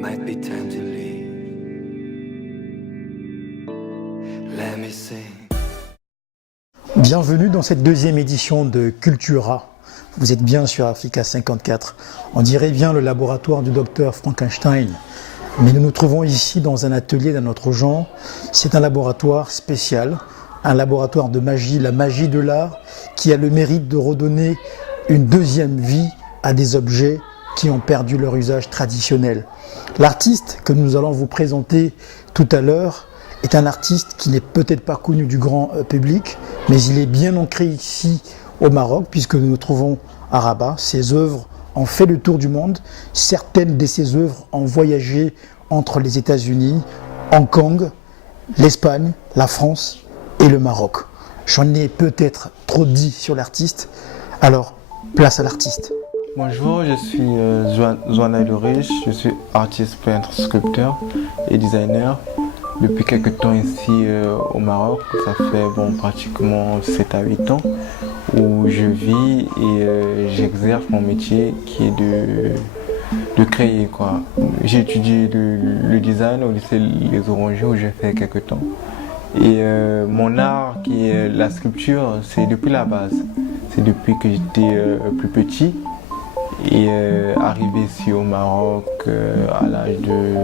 might be time to leave. Let me sing. Bienvenue dans cette deuxième édition de Cultura. Vous êtes bien sur Africa 54. On dirait bien le laboratoire du docteur Frankenstein. Mais nous nous trouvons ici dans un atelier d'un autre genre. C'est un laboratoire spécial, un laboratoire de magie, la magie de l'art, qui a le mérite de redonner une deuxième vie à des objets qui ont perdu leur usage traditionnel. L'artiste que nous allons vous présenter tout à l'heure est un artiste qui n'est peut-être pas connu du grand public, mais il est bien ancré ici au Maroc, puisque nous nous trouvons à Rabat. Ses œuvres ont fait le tour du monde. Certaines de ses œuvres ont voyagé entre les États-Unis, Hong Kong, l'Espagne, la France et le Maroc. J'en ai peut-être trop dit sur l'artiste, alors place à l'artiste. Bonjour, je suis Zouana Lourich, je suis artiste, peintre, sculpteur et designer. Depuis quelques temps ici au Maroc, ça fait pratiquement 7 à 8 ans où je vis et j'exerce mon métier qui est de créer, quoi. J'ai étudié le design au lycée Les Orangers où j'ai fait quelques temps. Et mon art qui est la sculpture, c'est depuis la base. C'est depuis que j'étais plus petit. Et arrivé ici au Maroc à l'âge de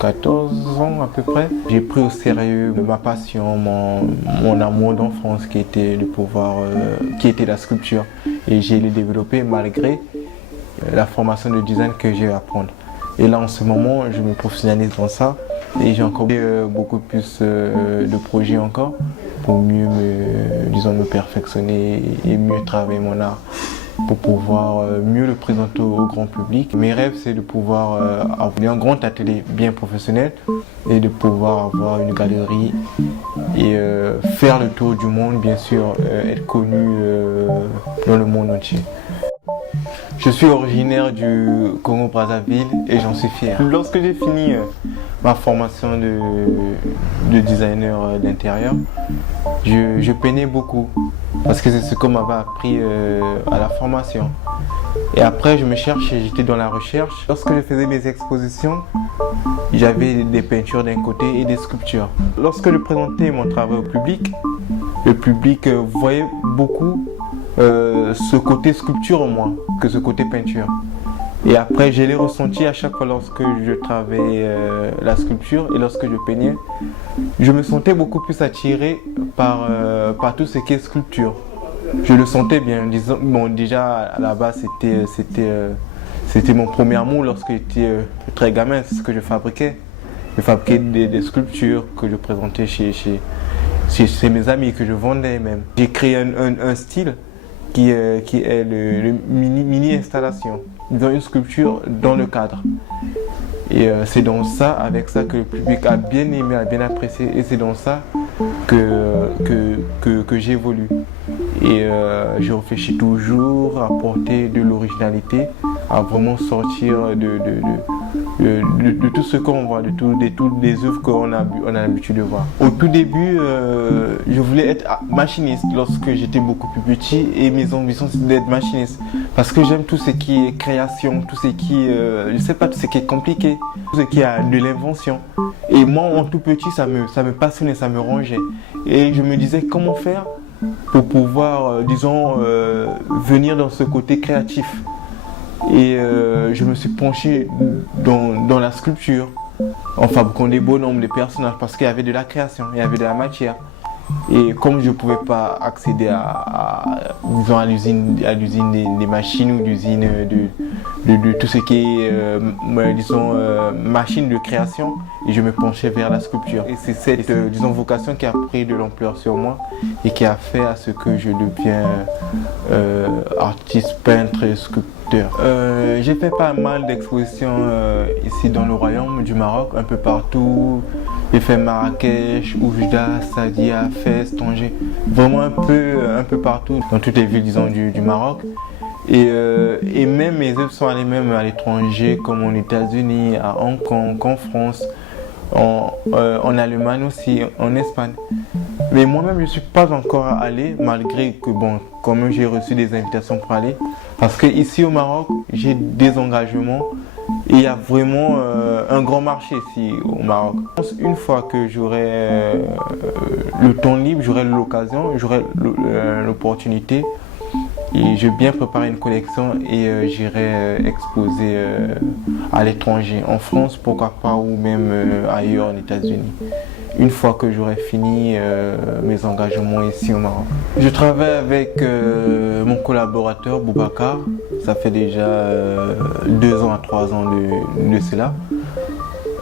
14 ans à peu près, j'ai pris au sérieux ma passion, mon amour d'enfance qui était qui était la sculpture. Et j'ai le développé malgré la formation de design que j'ai à apprendre. Et là en ce moment, je me professionnalise dans ça et j'ai encore beaucoup plus de projets encore pour mieux me perfectionner et mieux travailler mon art, pour pouvoir mieux le présenter au grand public. Mes rêves, c'est de pouvoir avoir un grand atelier bien professionnel et de pouvoir avoir une galerie et faire le tour du monde, bien sûr, être connu dans le monde entier. Je suis originaire du Congo-Brazzaville et j'en suis fier. Lorsque j'ai fini ma formation de designer d'intérieur, je peinais beaucoup parce que c'est ce qu'on m'avait appris à la formation. Et après, je me cherchais, j'étais dans la recherche. Lorsque je faisais mes expositions, j'avais des peintures d'un côté et des sculptures. Lorsque je présentais mon travail au public, le public voyait beaucoup ce côté sculpture en moi que ce côté peinture. Et après, je l'ai ressenti à chaque fois lorsque je travaillais la sculpture et lorsque je peignais. Je me sentais beaucoup plus attiré par tout ce qui est sculpture. Je le sentais bien. Déjà à la base, c'était mon premier amour lorsque j'étais très gamin. C'est ce que je fabriquais. Je fabriquais des sculptures que je présentais chez mes amis, que je vendais même. J'ai créé un style qui est le mini-installation, dans une sculpture dans le cadre. Et c'est dans ça, avec ça, que le public a bien aimé, a bien apprécié, et c'est dans ça que j'évolue. Et je réfléchis toujours à porter de l'originalité, à vraiment sortir de tout ce qu'on voit, de toutes les œuvres qu'on a l'habitude de voir. Au tout début, je voulais être machiniste lorsque j'étais beaucoup plus petit, et mes ambitions c'était d'être machiniste parce que j'aime tout ce qui est création, tout ce qui je sais pas, tout ce qui est compliqué, tout ce qui a de l'invention. Et moi en tout petit, ça me passionnait, ça me rangeait. Et je me disais comment faire pour pouvoir, venir dans ce côté créatif. Et je me suis penché dans la sculpture, en fabriquant des bonhommes, des personnages, parce qu'il y avait de la création, il y avait de la matière. Et comme je ne pouvais pas accéder à l'usine des machines ou l'usine de tout ce qui est, machine de création, et je me penchais vers la sculpture. Et c'est cette vocation qui a pris de l'ampleur sur moi et qui a fait à ce que je deviens artiste, peintre et sculpteur. J'ai fait pas mal d'expositions ici dans le royaume du Maroc, un peu partout. J'ai fait Marrakech, Oujda, Sadia, Fès, Tanger, vraiment un peu partout, dans toutes les villes du Maroc. Et même mes œuvres sont allées même à l'étranger, comme aux États-Unis, à Hong Kong, en France, en Allemagne aussi, en Espagne. Mais moi-même, je ne suis pas encore allé, malgré que, quand même, j'ai reçu des invitations pour aller. Parce qu'ici au Maroc, j'ai des engagements Et il y a vraiment un grand marché ici au Maroc. Une fois que j'aurai le temps libre, j'aurai l'occasion, j'aurai l'opportunité, et je vais bien préparer une collection et j'irai exposer à l'étranger, en France, pourquoi pas, ou même ailleurs, aux États-Unis. Une fois que j'aurai fini mes engagements ici au Maroc. Je travaille avec mon collaborateur Boubacar. Ça fait déjà 2 ans à 3 ans de cela.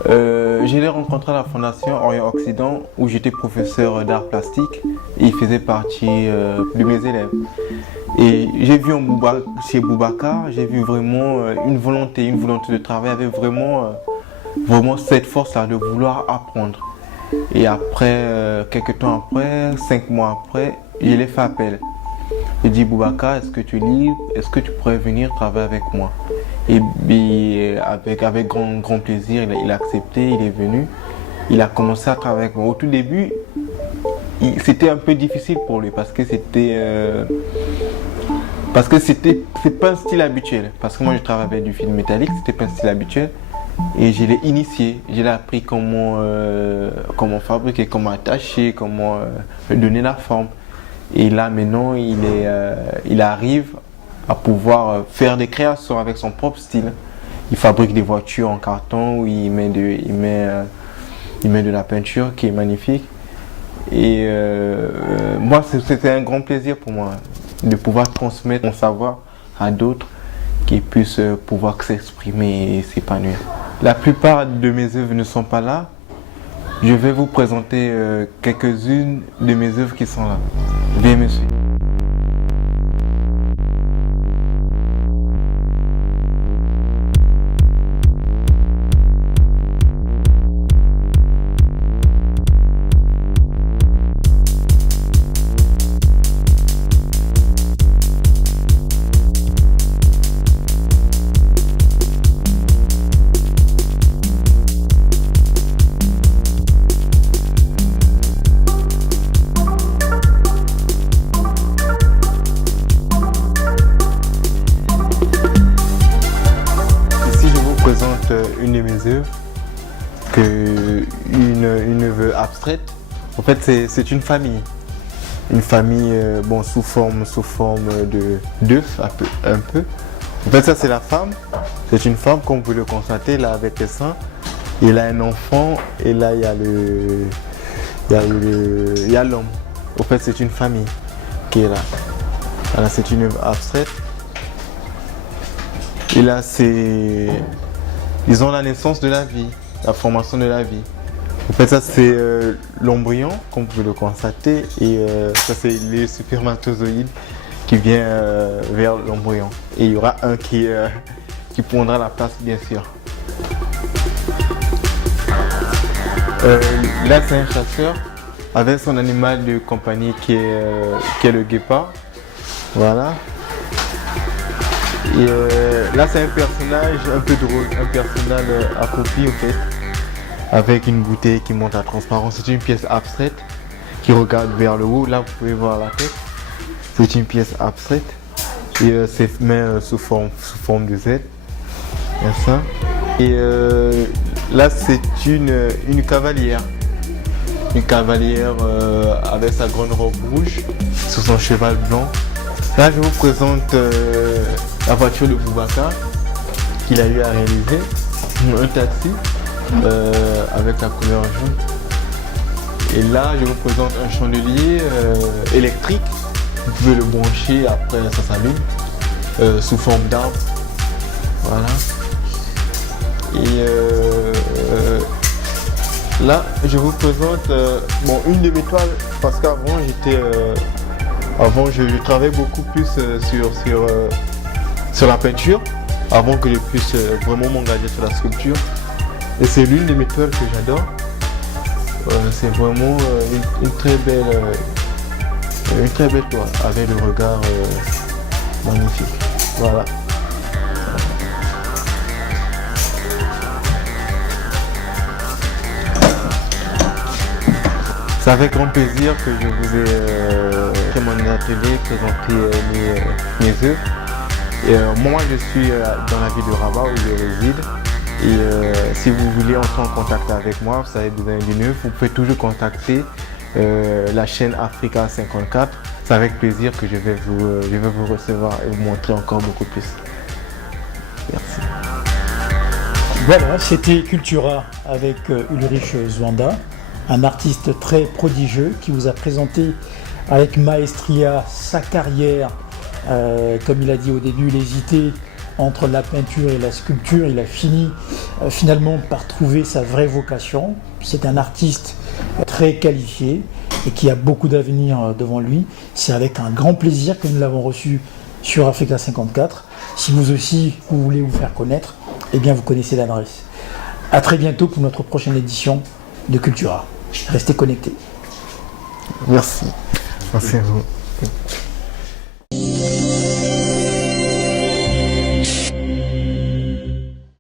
Je l'ai rencontré à la Fondation Orient-Occident où j'étais professeur d'art plastique et il faisait partie de mes élèves. Et j'ai vu chez Boubacar, j'ai vu vraiment une volonté de travail, avec vraiment cette force-là de vouloir apprendre. Et après, quelques temps après, 5 mois après, je l'ai fait appel. J'ai dit Boubacar, est-ce que tu es libre? Est-ce que tu pourrais venir travailler avec moi? Et avec grand plaisir, il a accepté, il est venu. Il a commencé à travailler avec moi. Au tout début, c'était un peu difficile pour lui parce que c'est pas un style habituel. Parce que moi je travaille avec du fil métallique, c'était pas un style habituel. Et je l'ai initié, je l'ai appris comment fabriquer, comment attacher, comment donner la forme. Et là maintenant il arrive à pouvoir faire des créations avec son propre style. Il fabrique des voitures en carton où il met de la peinture qui est magnifique. Et moi c'était un grand plaisir pour moi de pouvoir transmettre mon savoir à d'autres qui puissent pouvoir s'exprimer et s'épanouir. La plupart de mes œuvres ne sont pas là. Je vais vous présenter quelques-unes de mes œuvres qui sont là. Veuillez me suivre. Une de mes œuvres, une œuvre abstraite. En fait, c'est une famille. Une famille sous forme d'œuf un peu. En fait, ça c'est la femme. C'est une femme, comme vous le constatez là avec les seins. Il a un enfant et là il y a l'homme. En fait, c'est une famille qui est là. Voilà, c'est une œuvre abstraite. Et là, c'est, disons, la naissance de la vie, la formation de la vie. En fait, ça c'est l'embryon, comme vous pouvez le constater, et ça c'est les spermatozoïdes qui viennent vers l'embryon. Et il y aura un qui prendra la place, bien sûr. Là, c'est un chasseur avec son animal de compagnie qui est le guépard. Voilà. Et là, c'est un personnage un peu drôle, un personnage accroupi en fait, avec une bouteille qui monte à transparence. C'est une pièce abstraite qui regarde vers le haut. Là, vous pouvez voir la tête. C'est une pièce abstraite et c'est main sous forme de Z. Il y a ça. Et là, c'est une cavalière. Une cavalière avec sa grande robe rouge sur son cheval blanc. Là, je vous présente la voiture de Boubacar qu'il a eu à réaliser. Un taxi avec la couleur jaune. Et là, je vous présente un chandelier électrique. Vous pouvez le brancher, après ça s'allume, sous forme d'arbre. Voilà. Et là, je vous présente une de mes toiles, parce qu'avant je travaillais beaucoup plus sur la peinture, avant que je puisse vraiment m'engager sur la sculpture. Et c'est l'une de mes toiles que j'adore. C'est vraiment une très belle toile, avec le regard magnifique. Voilà. C'est avec grand plaisir que je vous ai fait mon atelier, présenté mes œuvres. Et moi, je suis dans la ville de Rabat où je réside. Et si vous voulez entrer en contact avec moi, vous avez besoin d'une œuvre, vous pouvez toujours contacter la chaîne Africa 54. C'est avec plaisir que je vais vous recevoir et vous montrer encore beaucoup plus. Merci. Voilà, c'était Cultura avec Ulrich Zwanda, un artiste très prodigieux qui vous a présenté avec maestria sa carrière. Comme il a dit au début, il hésitait entre la peinture et la sculpture. Il a fini finalement par trouver sa vraie vocation. C'est un artiste très qualifié et qui a beaucoup d'avenir devant lui. C'est avec un grand plaisir que nous l'avons reçu sur Africa 54. Si vous aussi, vous voulez vous faire connaître, eh bien vous connaissez l'adresse. À très bientôt pour notre prochaine édition de Cultura. Restez connectés. Merci. Merci à vous.